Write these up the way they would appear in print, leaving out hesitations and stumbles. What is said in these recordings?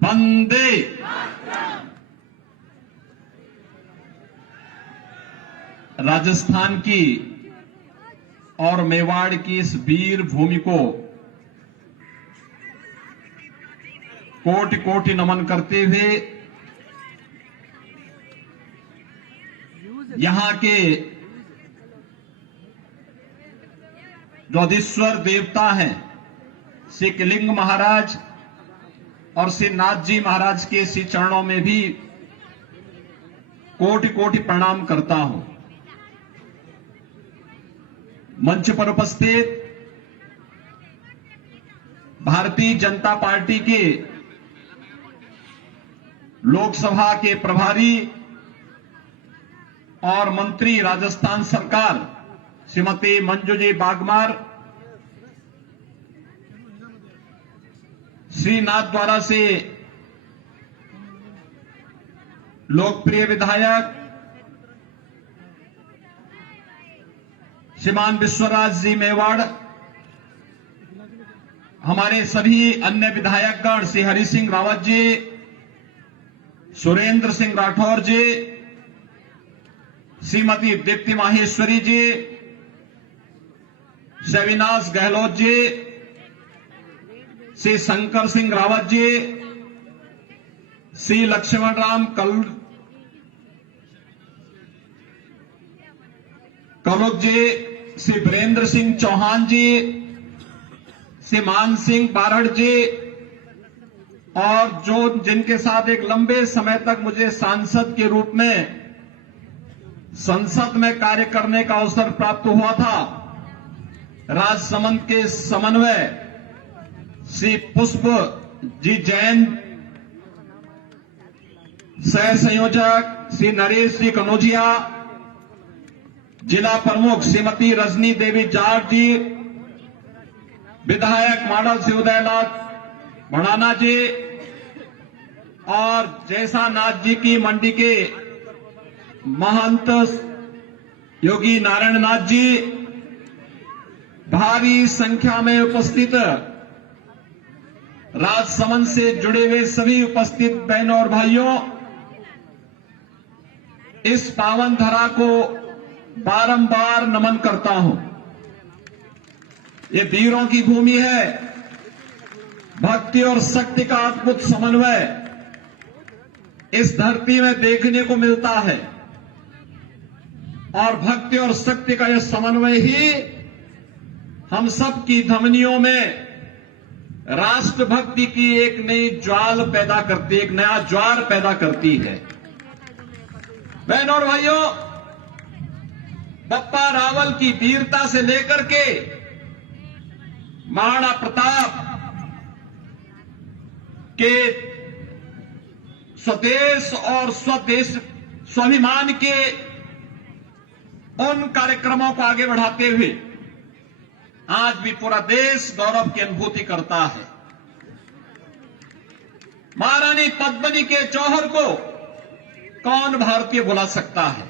वंदे राजस्थान की और मेवाड़ की इस वीर भूमि को कोटि कोटि नमन करते हुए यहां के जो अधिश्वर देवता हैं श्री कलिंग महाराज और श्री नाथ जी महाराज के श्री चरणों में भी कोटि कोटि प्रणाम करता हूं। मंच पर उपस्थित भारतीय जनता पार्टी के लोकसभा के प्रभारी और मंत्री राजस्थान सरकार श्रीमती मंजू जी बागमार, श्री नाथद्वारा से लोकप्रिय विधायक श्रीमान विश्वराज जी मेवाड़, हमारे सभी अन्य विधायकगण श्री हरि सिंह रावत जी, सुरेंद्र सिंह राठौर जी, श्रीमती दीप्ति माहेश्वरी जी, श्री अविनाश गहलोत जी, श्री शंकर सिंह रावत जी, श्री लक्ष्मण राम कलुक जी, श्री वीरेंद्र सिंह चौहान जी, श्री मान सिंह बारड़ जी और जो जिनके साथ एक लंबे समय तक मुझे सांसद के रूप में संसद में कार्य करने का अवसर प्राप्त हुआ था, राजसमंद के समन्वय श्री पुष्प जी जैन, सह संयोजक श्री नरेश जी कनौजिया, जिला प्रमुख श्रीमती रजनी देवी जाट जी, विधायक मॉडल श्री उदयलाल भड़ाना जी और जैसा नाथ जी की मंडी के महंत योगी नारायण नाथ जी, भारी संख्या में उपस्थित राजसमंद से जुड़े हुए सभी उपस्थित बहनों और भाइयों, इस पावन धरा को बारंबार नमन करता हूं। ये वीरों की भूमि है, भक्ति और शक्ति का अद्भुत समन्वय इस धरती में देखने को मिलता है और भक्ति और शक्ति का यह समन्वय ही हम सब की धमनियों में राष्ट्रभक्ति की एक नई ज्वाल पैदा करती, एक नया ज्वार पैदा करती है। बहनों और भाइयों, बप्पा रावल की वीरता से लेकर के महाराणा प्रताप के स्वदेश और स्वाभिमान के उन कार्यक्रमों को आगे बढ़ाते हुए आज भी पूरा देश गौरव की अनुभूति करता है। महारानी पद्मिनी के जौहर को कौन भारतीय भुला सकता है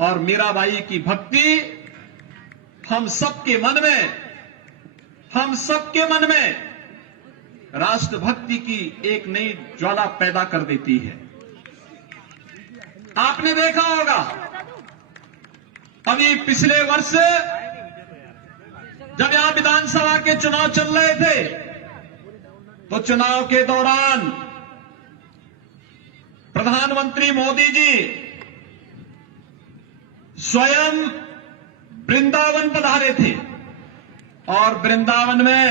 और मीराबाई की भक्ति हम सबके मन में राष्ट्रभक्ति की एक नई ज्वाला पैदा कर देती है। आपने देखा होगा अभी पिछले वर्ष जब यहां विधानसभा के चुनाव चल रहे थे तो चुनाव के दौरान प्रधानमंत्री मोदी जी स्वयं वृंदावन पधारे थे और वृंदावन में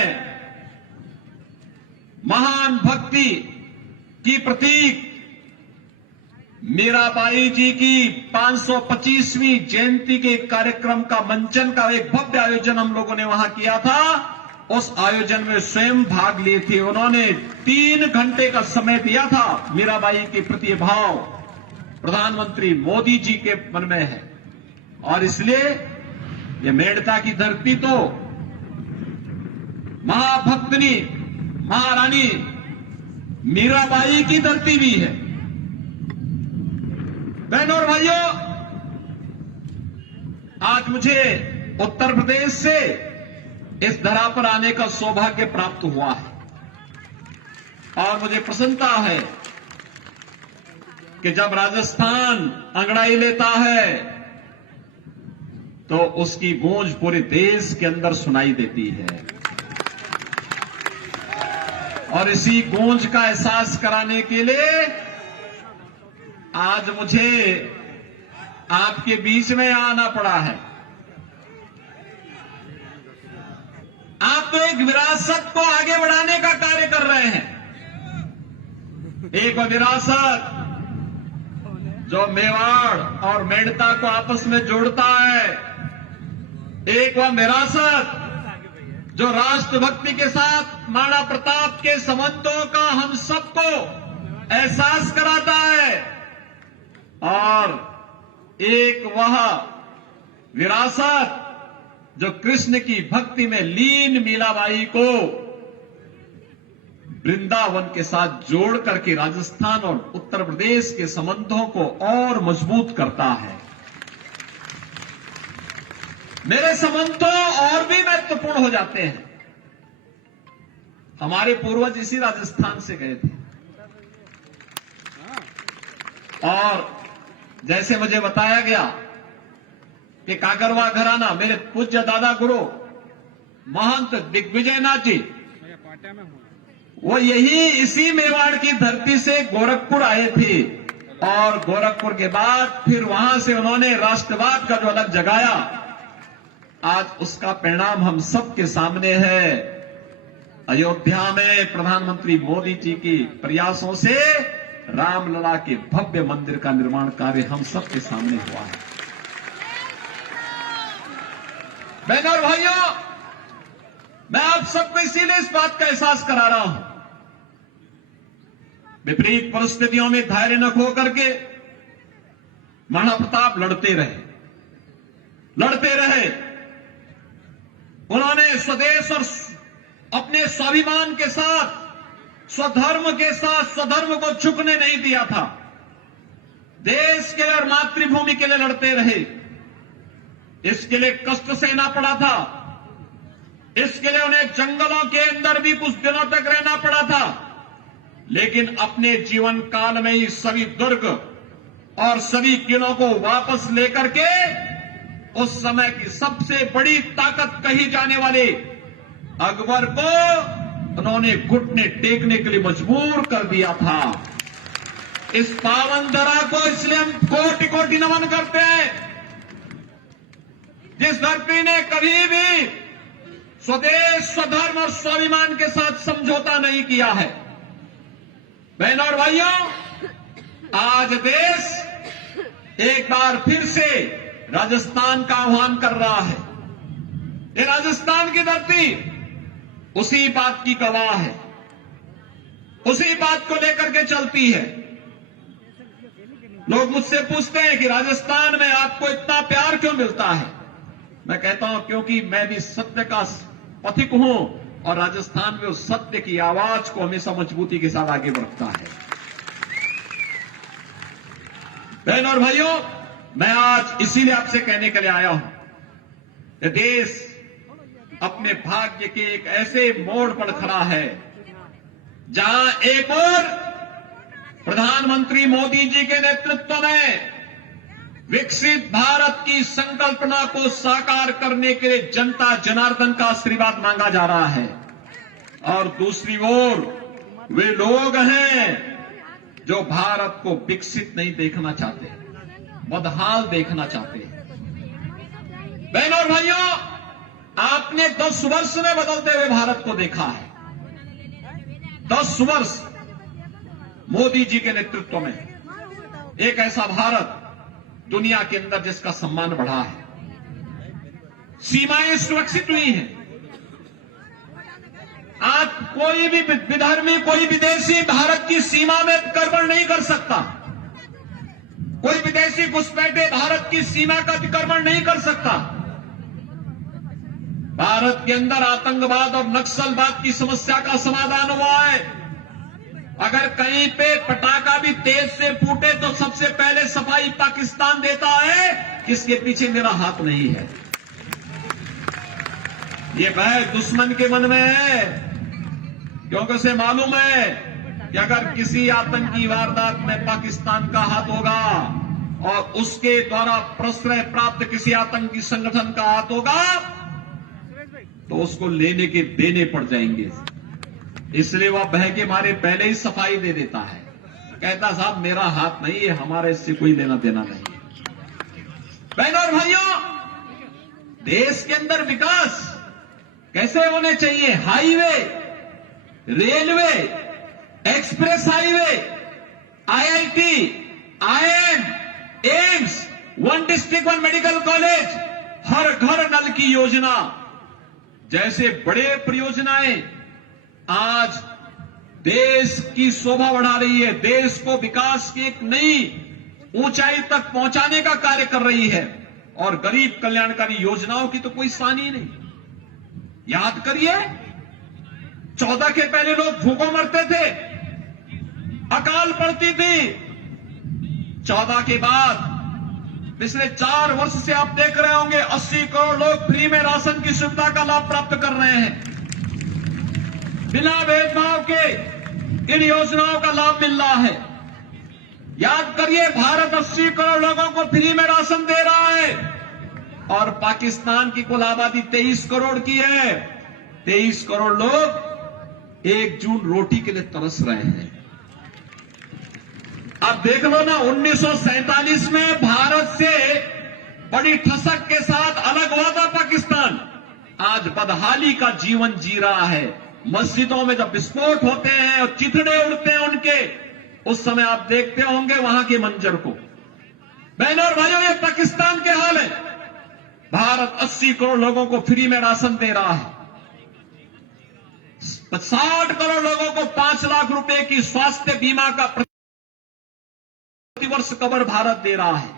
महान भक्ति की प्रतीक मीराबाई जी की 525वीं जयंती के कार्यक्रम का मंचन का एक भव्य आयोजन हम लोगों ने वहां किया था। उस आयोजन में स्वयं भाग लिए थे। उन्होंने 3 घंटे का समय दिया था। मीराबाई के प्रति भाव प्रधानमंत्री मोदी जी के मन में है और इसलिए ये मेड़ता की धरती तो महाभक्तनी महारानी मीराबाई की धरती भी है। बहनों और भाइयों, आज मुझे उत्तर प्रदेश से इस धरा पर आने का सौभाग्य प्राप्त हुआ है। और मुझे प्रसन्नता है कि जब राजस्थान अंगड़ाई लेता है तो उसकी गूंज पूरे देश के अंदर सुनाई देती है। और इसी गूंज का एहसास कराने के लिए आज मुझे आपके बीच में आना पड़ा है। आप तो एक विरासत को आगे बढ़ाने का कार्य कर रहे हैं। एक विरासत जो मेवाड़ और मेड़ता को आपस में जोड़ता है। एक वह विरासत जो राष्ट्रभक्ति के साथ महाराणा प्रताप के संबंधों का हम सबको एहसास कराता है। और एक वह विरासत जो कृष्ण की भक्ति में लीन मीराबाई को वृंदावन के साथ जोड़ करके राजस्थान और उत्तर प्रदेश के संबंधों को और मजबूत करता है। मेरे संबंध तो और भी महत्वपूर्ण हो जाते हैं। हमारे पूर्वज इसी राजस्थान से गए थे और जैसे मुझे बताया गया कि कागरवा घराना मेरे पूज्य दादा गुरु महंत दिग्विजयनाथ जी वो यही इसी मेवाड़ की धरती से गोरखपुर आए थे और गोरखपुर के बाद फिर वहां से उन्होंने राष्ट्रवाद का जो अलग जगाया, आज उसका परिणाम हम सबके सामने है। अयोध्या में प्रधानमंत्री मोदी जी के प्रयासों से रामलला के भव्य मंदिर का निर्माण कार्य हम सबके सामने हुआ है। बहनों और भाइयों, मैं आप सबको इसीलिए इस बात का एहसास करा रहा हूं। विपरीत परिस्थितियों में धैर्य न खो करके महाराणा प्रताप लड़ते रहे। उन्होंने स्वदेश और अपने स्वाभिमान के साथ स्वधर्म के साथ स्वधर्म को झुकने नहीं दिया था। देश के लिए और मातृभूमि के लिए लड़ते रहे। इसके लिए कष्ट सहना पड़ा था। इसके लिए उन्हें जंगलों के अंदर भी कुछ दिनों तक रहना पड़ा था। लेकिन अपने जीवन काल में ही सभी दुर्ग और सभी किलों को वापस लेकर के उस समय की सबसे बड़ी ताकत कही जाने वाले अकबर को उन्होंने घुटने टेकने के लिए मजबूर कर दिया था। इस पावन धरा को इसलिए हम कोटि कोटि नमन करते हैं, जिस धरती ने कभी भी स्वदेश स्वधर्म और स्वाभिमान के साथ समझौता नहीं किया है। बहनों और भाइयों, आज देश एक बार फिर से राजस्थान का आह्वान कर रहा है। ये राजस्थान की धरती उसी बात की गवाह है, उसी बात को लेकर के चलती है। लोग मुझसे पूछते हैं कि राजस्थान में आपको इतना प्यार क्यों मिलता है। मैं कहता हूं क्योंकि मैं भी सत्य का पथिक हूं और राजस्थान में उस सत्य की आवाज को हमेशा मजबूती के साथ आगे बढ़ता है। बहनों और भाइयों, मैं आज इसीलिए आपसे कहने के लिए आया हूं कि देश अपने भाग्य के एक ऐसे मोड़ पर खड़ा है जहां एक और प्रधानमंत्री मोदी जी के नेतृत्व में विकसित भारत की संकल्पना को साकार करने के लिए जनता जनार्दन का आशीर्वाद मांगा जा रहा है। और दूसरी ओर वे लोग हैं जो भारत को विकसित नहीं देखना चाहते, बदहाल देखना चाहते हैं। बहनों और भाइयों, आपने 10 वर्ष में बदलते हुए भारत को देखा है। 10 वर्ष मोदी जी के नेतृत्व में एक ऐसा भारत दुनिया के अंदर जिसका सम्मान बढ़ा है, सीमाएं सुरक्षित हुई हैं। आज कोई भी विधर्मी, कोई विदेशी भारत की सीमा में अतिक्रमण नहीं कर सकता। कोई विदेशी घुसपैठे भारत की सीमा का अतिक्रमण नहीं कर सकता। भारत के अंदर आतंकवाद और नक्सलवाद की समस्या का समाधान हुआ है। अगर कहीं पे पटाखा भी तेज से फूटे तो सबसे पहले सफाई पाकिस्तान देता है, इसके पीछे मेरा हाथ नहीं है। ये भय दुश्मन के मन में है, क्योंकि उसे मालूम है कि अगर किसी आतंकी वारदात में पाकिस्तान का हाथ होगा और उसके द्वारा प्रश्रय प्राप्त किसी आतंकी संगठन का हाथ होगा तो उसको लेने के देने पड़ जाएंगे। इसलिए वह बह के मारे पहले ही सफाई दे देता है, कहता साहब मेरा हाथ नहीं है, हमारे इससे कोई लेना देना नहीं है। बहनों और भाइयों, देश के अंदर विकास कैसे होने चाहिए? Highway, railway, express highway, IIT, IIM, AIIMS, one district one medical college, हर घर नल की योजना जैसे बड़े परियोजनाएं आज देश की शोभा बढ़ा रही है, देश को विकास की एक नई ऊंचाई तक पहुंचाने का कार्य कर रही है। और गरीब कल्याणकारी योजनाओं की तो कोई सानी नहीं। याद करिए, 14 के पहले लोग भूखों मरते थे, अकाल पड़ती थी। 14 के बाद पिछले 4 वर्ष से आप देख रहे होंगे 80 करोड़ लोग फ्री में राशन की सुविधा का लाभ प्राप्त कर रहे हैं। बिना भेदभाव के इन योजनाओं का लाभ मिल रहा है। याद करिए, भारत 80 करोड़ लोगों को फ्री में राशन दे रहा है और पाकिस्तान की कुल आबादी 23 करोड़ की है। 23 करोड़ लोग 1 जून रोटी के लिए तरस रहे हैं। अब देख लो ना, 1947 में भारत से बड़ी ठसक के साथ अलग हुआ था पाकिस्तान, आज बदहाली का जीवन जी रहा है। मस्जिदों में जब विस्फोट होते हैं और चिथड़े उड़ते हैं उनके, उस समय आप देखते होंगे वहां के मंजर को। बहनों और भाइयों, ये पाकिस्तान के हाल है। भारत 80 करोड़ लोगों को फ्री में राशन दे रहा है, 60 करोड़ लोगों को 5 लाख रुपए की स्वास्थ्य बीमा का प्रतिवर्ष कवर भारत दे रहा है।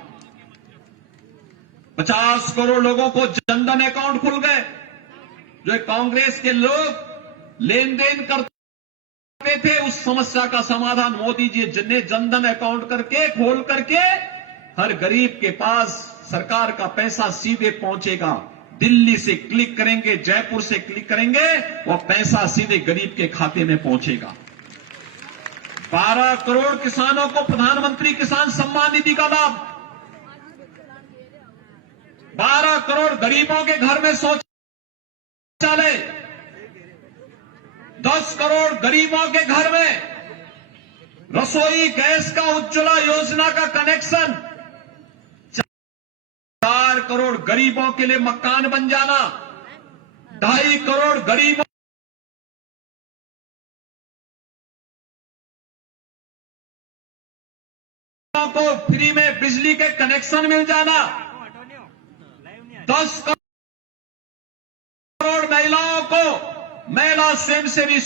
50 करोड़ लोगों को जनधन अकाउंट खुल गए। जो कांग्रेस के लोग लेन देन करते थे, उस समस्या का समाधान मोदी जी ने जनधन अकाउंट करके खोल करके हर गरीब के पास सरकार का पैसा सीधे पहुंचेगा। दिल्ली से क्लिक करेंगे, जयपुर से क्लिक करेंगे, वह पैसा सीधे गरीब के खाते में पहुंचेगा। 12 करोड़ किसानों को प्रधानमंत्री किसान सम्मान निधि का लाभ, 12 करोड़ गरीबों के घर में शौचालय, 10 करोड़ गरीबों के घर में रसोई गैस का उज्ज्वला योजना का कनेक्शन, 4 करोड़ गरीबों के लिए मकान बन जाना, 2.5 करोड़ गरीबों को फ्री में बिजली के कनेक्शन मिल जाना, 10 करोड़ महिलाओं को महिला स्वयंसेवी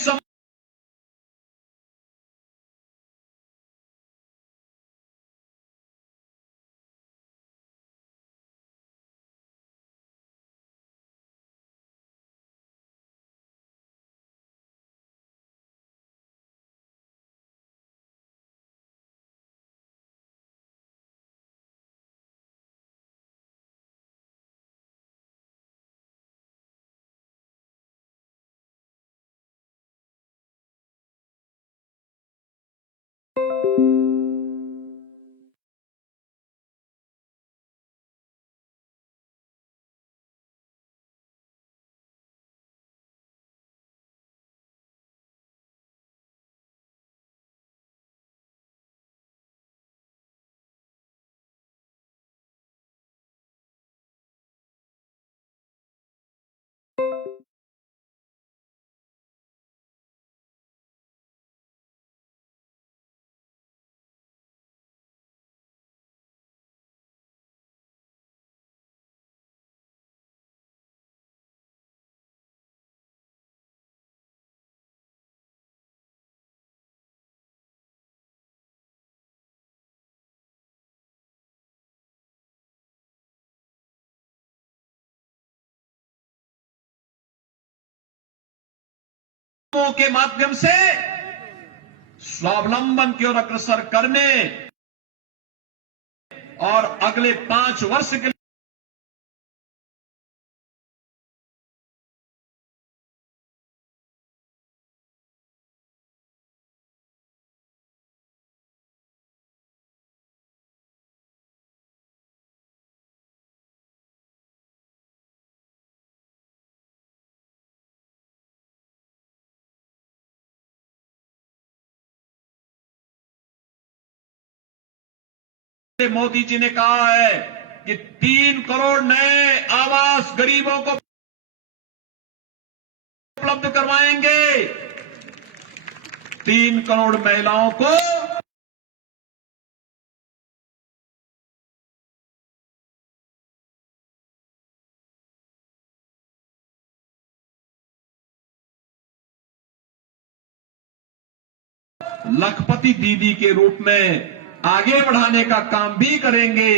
के माध्यम से स्वावलंबन की ओर अग्रसर करने और अगले 5 वर्ष के मोदी जी ने कहा है कि 3 करोड़ नए आवास गरीबों को उपलब्ध करवाएंगे। 3 करोड़ महिलाओं को लखपति दीदी के रूप में आगे बढ़ाने का काम भी करेंगे।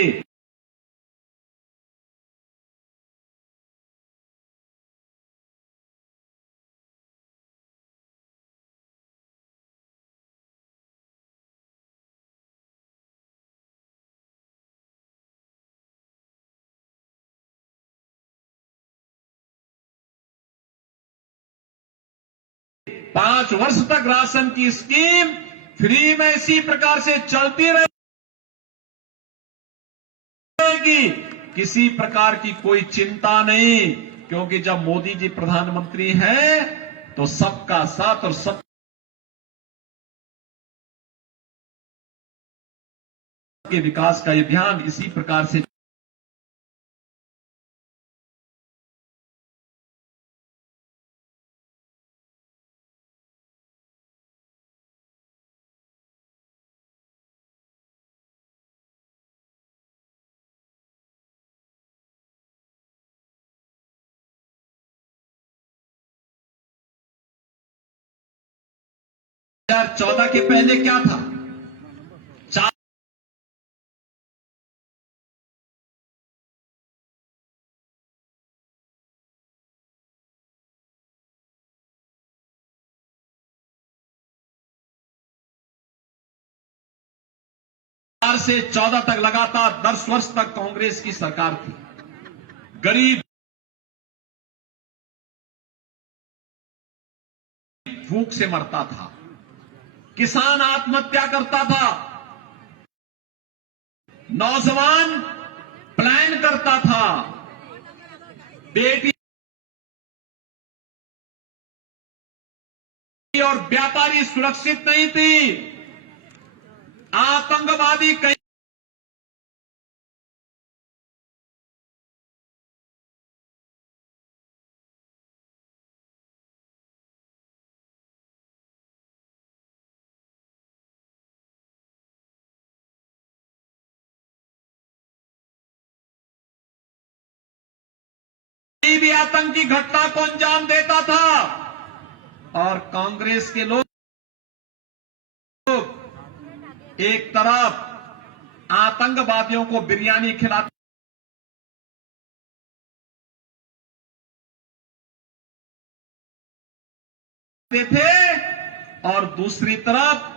पांच वर्ष तक राशन की स्कीम फ्री में इसी प्रकार से चलती रहेगी। किसी प्रकार की कोई चिंता नहीं, क्योंकि जब मोदी जी प्रधानमंत्री हैं तो सबका साथ और सबके विकास का ये ध्यान इसी प्रकार से हजार 14 के पहले क्या था? 4 से 14 तक लगातार 10 वर्ष तक कांग्रेस की सरकार थी। गरीब भूख से मरता था, किसान आत्महत्या करता था, नौजवान प्लान करता था, बेटी और व्यापारी सुरक्षित नहीं थी, आतंकवादी कहीं भी आतंकी घटना को अंजाम देता था। और कांग्रेस के लोग एक तरफ आतंकवादियों को बिरयानी खिलाते थे और दूसरी तरफ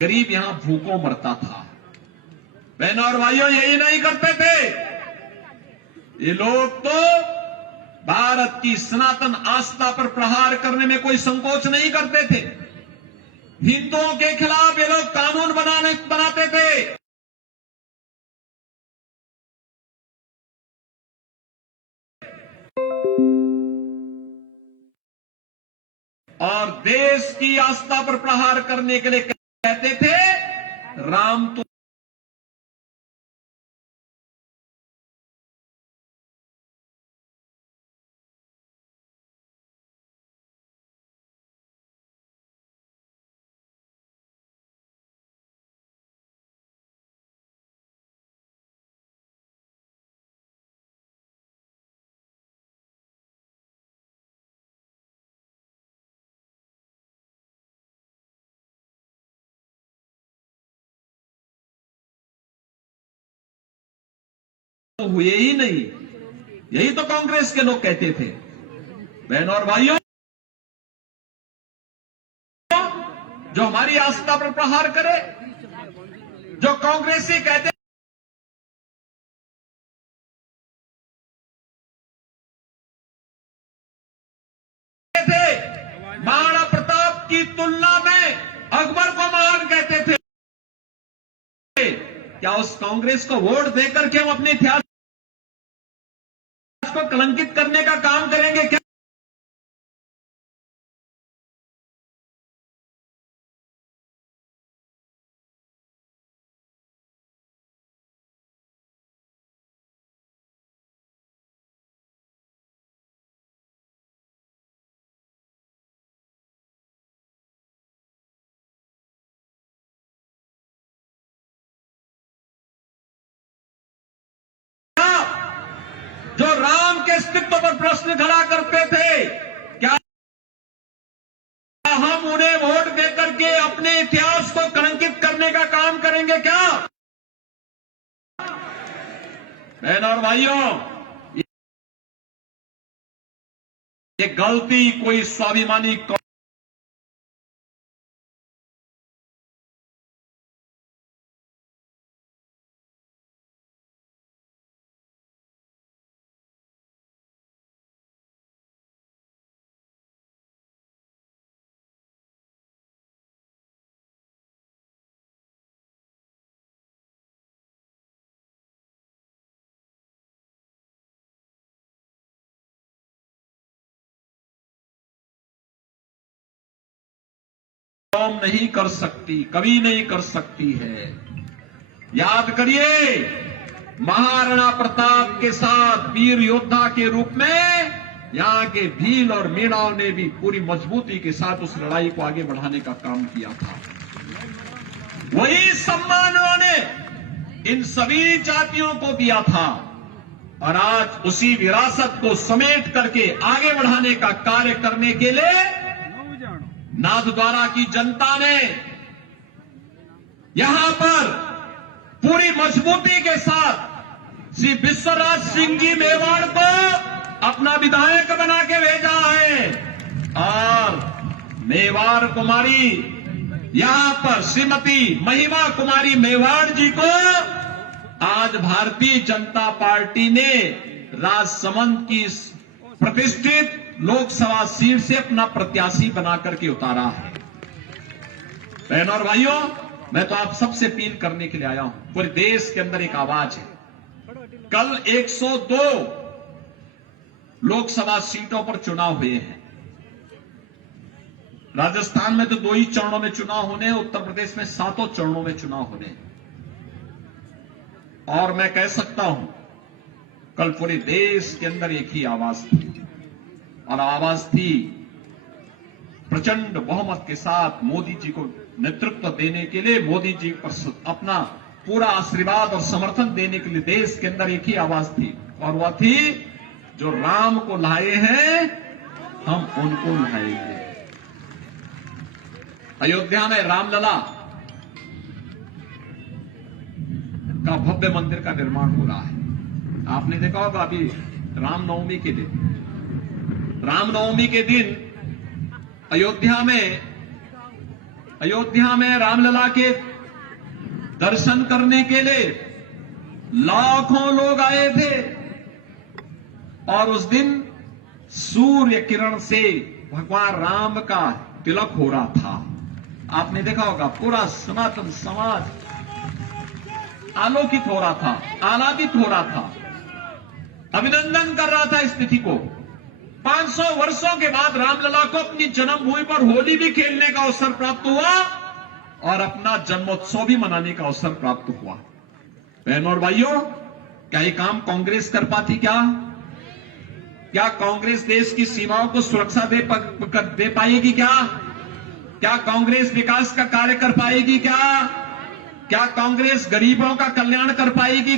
गरीब यहां भूखों मरता था। बहनों और भाइयों, यही नहीं करते थे ये लोग, तो भारत की सनातन आस्था पर प्रहार करने में कोई संकोच नहीं करते थे। हिंदुओं के खिलाफ ये लोग कानून बनाते थे। और देश की आस्था पर प्रहार करने के लिए कहते थे राम तो हुए ही नहीं। यही तो कांग्रेस के लोग कहते थे। बहनों और भाइयों, जो हमारी आस्था पर प्रहार करे, जो कांग्रेसी कहते महाराणा प्रताप की तुलना में अकबर को महान कहते थे। क्या उस कांग्रेस को वोट देकर के हम अपने इतिहास को कलंकित करने का काम करेंगे क्या? जो राम के अस्तित्व पर प्रश्न खड़ा करते थे, क्या हम उन्हें वोट देकर के अपने इतिहास को कलंकित करने का काम करेंगे क्या? बहन और भाइयों, ये गलती कोई स्वाभिमानी कौम नहीं कर सकती, कभी नहीं कर सकती है। याद करिए, महाराणा प्रताप के साथ वीर योद्धा के रूप में यहां के भील और मीणाओं ने भी पूरी मजबूती के साथ उस लड़ाई को आगे बढ़ाने का काम किया था। वही सम्मान उन्होंने इन सभी जातियों को दिया था और आज उसी विरासत को समेट करके आगे बढ़ाने का कार्य करने के लिए नाथद्वारा की जनता ने यहां पर पूरी मजबूती के साथ श्री विश्वराज सिंह जी मेवाड़ को अपना विधायक बना के भेजा है और मेवाड़ कुमारी यहां पर श्रीमती महिमा कुमारी मेवाड़ जी को आज भारतीय जनता पार्टी ने राजसमंद की प्रतिष्ठित लोकसभा सीट से अपना प्रत्याशी बनाकर के उतारा है। बहन और भाइयों, मैं तो आप सबसे अपील करने के लिए आया हूं, पूरे देश के अंदर एक आवाज है। कल 102 लोकसभा सीटों पर चुनाव हुए हैं। राजस्थान में तो 2 ही चरणों में चुनाव होने हैं, उत्तर प्रदेश में 7 चरणों में चुनाव होने हैं। और मैं कह सकता हूं, कल पूरे देश के अंदर एक ही आवाज थी और आवाज थी प्रचंड बहुमत के साथ मोदी जी को नेतृत्व देने के लिए, मोदी जी पर अपना पूरा आशीर्वाद और समर्थन देने के लिए देश के अंदर एक ही आवाज थी और वह थी, जो राम को लाए हैं हम उनको लाएंगे। अयोध्या में रामलला का भव्य मंदिर का निर्माण हो रहा है। आपने देखा होगा अभी रामनवमी के दिन अयोध्या में रामलला के दर्शन करने के लिए लाखों लोग आए थे और उस दिन सूर्य किरण से भगवान राम का तिलक हो रहा था। आपने देखा होगा पूरा सनातन समाज आलोकित हो रहा था, आह्लादित हो रहा था, अभिनंदन कर रहा था इस तिथि को। 500 वर्षों के बाद रामलला को अपनी जन्मभूमि पर होली भी खेलने का अवसर प्राप्त हुआ और अपना जन्मोत्सव भी मनाने का अवसर प्राप्त हुआ। बहनों और भाइयों, क्या ये काम कांग्रेस कर पाती? क्या कांग्रेस देश की सीमाओं को सुरक्षा दे पाएगी? क्या कांग्रेस विकास का कार्य कर पाएगी? क्या कांग्रेस गरीबों का कल्याण कर पाएगी?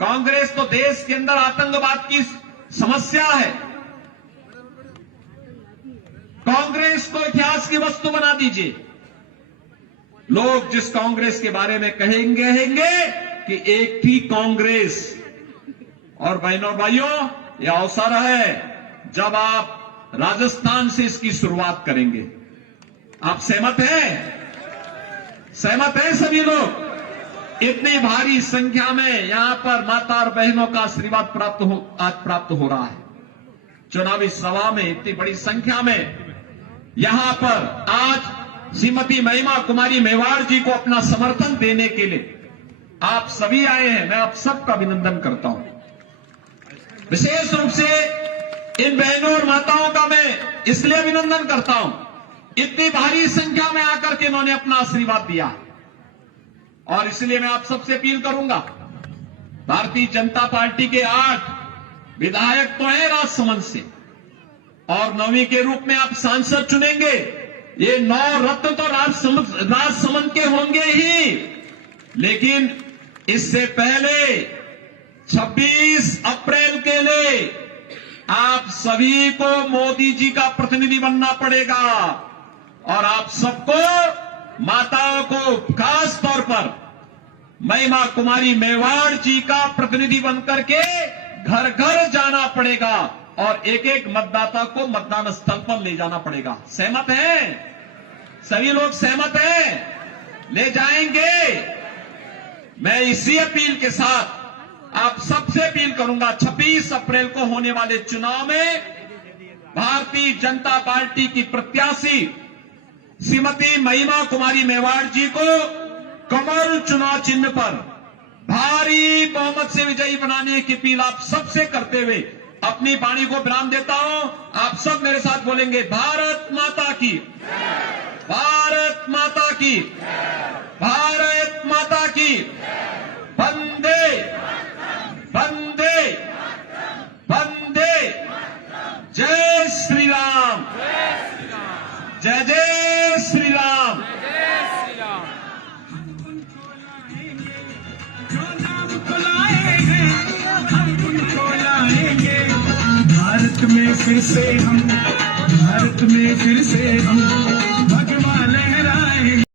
कांग्रेस तो देश के अंदर आतंकवाद की समस्या है। कांग्रेस को इतिहास की वस्तु बना दीजिए। लोग जिस कांग्रेस के बारे में कहेंगे कि एक थी कांग्रेस। और बहनों भाइयों, यह अवसर है जब आप राजस्थान से इसकी शुरुआत करेंगे। आप सहमत हैं? सहमत हैं सभी लोग? इतनी भारी संख्या में यहां पर माता और बहनों का आशीर्वाद प्राप्त हो रहा है। चुनावी सभा में इतनी बड़ी संख्या में यहां पर आज श्रीमती महिमा कुमारी मेवाड़ जी को अपना समर्थन देने के लिए आप सभी आए हैं। मैं आप सबका अभिनंदन करता हूं। विशेष रूप से इन बहनों और माताओं का मैं इसलिए अभिनंदन करता हूं, इतनी भारी संख्या में आकर के इन्होंने अपना आशीर्वाद दिया। और इसलिए मैं आप सबसे अपील करूंगा, भारतीय जनता पार्टी के 8 विधायक तो हैं राजसमंद से, और 9वीं के रूप में आप सांसद चुनेंगे। ये 9 रत्न तो राजसमंद के होंगे ही, लेकिन इससे पहले 26 अप्रैल के लिए आप सभी को मोदी जी का प्रतिनिधि बनना पड़ेगा। और आप सबको, माताओं को खास तौर पर महिमा कुमारी मेवाड़ जी का प्रतिनिधि बनकर के घर घर जाना पड़ेगा और एक एक मतदाता को मतदान स्थल पर ले जाना पड़ेगा। सहमत हैं? सभी लोग सहमत हैं? ले जाएंगे? मैं इसी अपील के साथ आप सबसे अपील करूंगा, 26 अप्रैल को होने वाले चुनाव में भारतीय जनता पार्टी की प्रत्याशी श्रीमती महिमा कुमारी मेवाड़ जी को कमल चुनाव चिन्ह पर भारी बहुमत से विजयी बनाने की अपील आप सबसे करते हुए अपनी वाणी को विराम देता हूं। आप सब मेरे साथ बोलेंगे, भारत माता की, भारत माता की, भारत माता की, वंदे वंदे वंदे, जय श्री राम, जय जय श्री राम। भारत में फिर से हम